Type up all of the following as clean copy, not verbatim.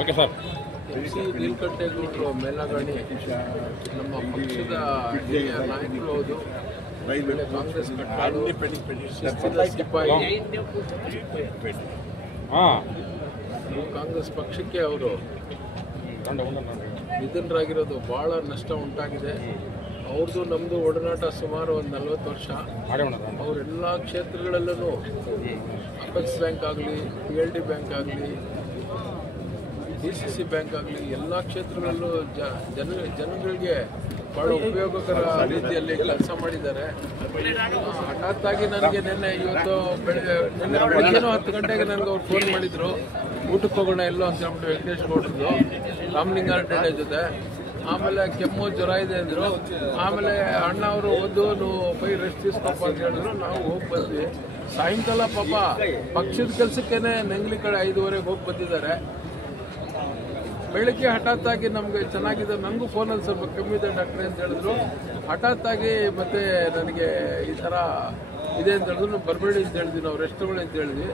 Okay sir. MC ನೀಲಕಂಠೇಗೌಡರು ಮೇಲಗಣಿ ನಮ್ಮ ಪಕ್ಷದ ಹಿರಿಯ ನಾಯಕರು ಹೌದು. ಕಾಂಗ್ರೆಸ್ ಕಟ್ಟಾಳು ಶಿಸ್ತಿನ ಸಿಪಾಯಿ. ಕಾಂಗ್ರೆಸ್ ಪಕ್ಷಕ್ಕೆ ಅವರು ನಿಧನರಾಗಿರೋದು ಬಹಳ ನಷ್ಟ ಉಂಟಾಗಿದೆ. ಅವ್ರದ್ದು ನಮ್ಮದು ಒಡನಾಟ ಸುಮಾರು ಒಂದು 40 ವರ್ಷ. ಅವರೆಲ್ಲ ಕ್ಷೇತ್ರಗಳಲ್ಲೂ ಅಪೆಕ್ಸ್ ಬ್ಯಾಂಕ್ ಆಗಲಿ, PLD ಬ್ಯಾಂಕ್ ಆಗಲಿ, DCC ಬ್ಯಾಂಕ್ ಆಗಲಿ, ಎಲ್ಲ ಕ್ಷೇತ್ರಗಳಲ್ಲೂ ಜನಗಳಿಗೆ ಭಾಳ ಉಪಯೋಗಕರ ರೀತಿಯಲ್ಲಿ ಕೆಲಸ ಮಾಡಿದ್ದಾರೆ. ಹಠಾತ್ತಾಗಿ ನನಗೆ ಇವತ್ತು ಬೆಳಗ್ಗೆನೂ 10 ಗಂಟೆಗೆ ನನಗೆ ಅವ್ರು ಫೋನ್ ಮಾಡಿದರು, ಊಟಕ್ಕೆ ಹೋಗೋಣ ಎಲ್ಲೋ ಅಂತ ಹೇಳ್ಬಿಟ್ಟು ವೆಂಕಟೇಶ್ ಗೌಡ್ರದ್ದು ರಾಮಲಿಂಗಾರೆಡ್ಡಿ ಜೊತೆ. ಆಮೇಲೆ ಕೆಮ್ಮು ಜ್ವರ ಇದೆ ಅಂದರು. ಆಮೇಲೆ ಅಣ್ಣ ಅವರು ನೀವು ಬೈ ರೆಸ್ಟ್ తీసుకోಪ್ಪ ಅಂತ ಹೇಳಿದ್ರು. ನಾವು ಹೋಗಿ ಬಂದ್ವಿ. ಸಾಯಂಕಾಲ ಪಾಪ ಪಕ್ಷದ ಕೆಲಸಕ್ಕೇನೆ ನೆಂಗ್ಲಿ ಕಡೆ 5:30ಗೆ ಹೋಗಿ ಬಂದಿದ್ದಾರೆ. ಬೆಳಗ್ಗೆ ಹಠಾತ್ತಾಗಿ ನಮಗೆ ಚೆನ್ನಾಗಿದೆ, ನನಗೂ ಫೋನಲ್ಲಿ ಸ್ವಲ್ಪ ಕಮ್ಮಿ ಇದೆ ಡಾಕ್ಟ್ರೆ ಅಂತ ಹೇಳಿದ್ರು. ಹಠಾತ್ತಾಗಿ ಮತ್ತೆ ನನಗೆ ಈ ಥರ ಇದೆ ಅಂತ ಹೇಳಿದ್ರು. ನಾವು ಬರಬೇಡಿ ಅಂತ ಹೇಳಿದ್ವಿ, ನಾವು ರೆಸ್ಟ್ ತಗೊಳ್ಳಿ ಅಂತ ಹೇಳಿದ್ವಿ.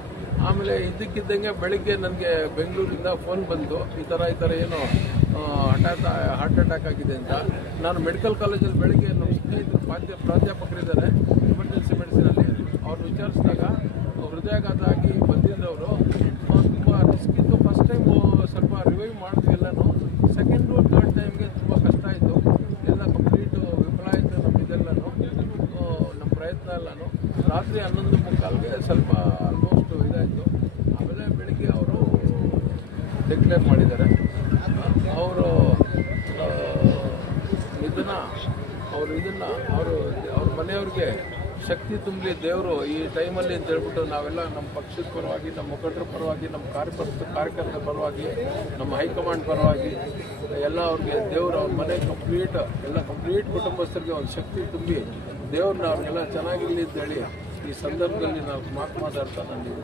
ಆಮೇಲೆ ಇದ್ದಕ್ಕಿದ್ದಂಗೆ ಬೆಳಿಗ್ಗೆ ನನಗೆ ಬೆಂಗಳೂರಿಂದ ಫೋನ್ ಬಂತು, ಈ ಥರ ಏನೋ ಹಾರ್ಟ್ ಅಟ್ಯಾಕ್ ಆಗಿದೆ ಅಂತ. ನಾನು ಮೆಡಿಕಲ್ ಕಾಲೇಜಲ್ಲಿ ಬೆಳಿಗ್ಗೆ ನಮ್ಮ ಸ್ನೇಹಿತರು ಪ್ರಾಧ್ಯಾಪಕರಿದ್ದಾರೆ ಎಮರ್ಜೆನ್ಸಿ ಮೆಡಿಸಿನಲ್ಲಿ, ಅವ್ರು ವಿಚಾರಿಸಿದಾಗ ಹೃದಯಾಘಾತ ಆಗಿ ಬಂದಿದ್ದವರು. ತುಂಬ ರಿಸ್ಕ್ ಇತ್ತು. ಫಸ್ಟ್ ಟೈಮ್ ಸ್ವಲ್ಪ ರಿವೈವ್ ಮಾಡಿದ್ವಿ ಎಲ್ಲನೂ. ಸೆಕೆಂಡು ಥರ್ಡ್ ಟೈಮ್ಗೆ ತುಂಬ ಕಷ್ಟ ಆಯಿತು. ಎಲ್ಲ ಕಂಪ್ಲೀಟು ವಿಫಲ ಆಯಿತು ನಮ್ಮಿದೆಲ್ಲನೂ, ನಮ್ಮ ಪ್ರಯತ್ನ ಎಲ್ಲನೂ. ರಾತ್ರಿ 11:45ಗೆ ಸ್ವಲ್ಪ ಆಲ್ಮೋಸ್ಟ್ ಇದಾಯಿತು. ಆಮೇಲೆ ಬೆಳಿಗ್ಗೆ ಅವರು ಡಿಕ್ಲೇರ್ ಮಾಡಿದ್ದಾರೆ. ಅವರು ನಿಧನ ಅವ್ರ ಮನೆಯವ್ರಿಗೆ ಶಕ್ತಿ ತುಂಬಲಿ ದೇವರು ಈ ಟೈಮಲ್ಲಿ ಅಂತ ಹೇಳ್ಬಿಟ್ಟು ನಾವೆಲ್ಲ ನಮ್ಮ ಪಕ್ಷದ ಪರವಾಗಿ, ನಮ್ಮ ಮುಖಂಡರ ಪರವಾಗಿ, ನಮ್ಮ ಕಾರ್ಯಕರ್ತರ ಪರವಾಗಿ, ನಮ್ಮ ಹೈಕಮಾಂಡ್ ಪರವಾಗಿ ಎಲ್ಲ ಅವ್ರಿಗೆ ದೇವರು ಅವ್ರ ಮನೆ ಕಂಪ್ಲೀಟ್ ಕುಟುಂಬಸ್ಥರಿಗೆ ಒಂದು ಶಕ್ತಿ ತುಂಬಿ ದೇವ್ರನ್ನ ಅವ್ರಿಗೆಲ್ಲ ಚೆನ್ನಾಗಿರಲಿ ಅಂತೇಳಿ ಈ ಸಂದರ್ಭದಲ್ಲಿ ನಾವು ಮಾತಾಡ್ತಾ ನಾನು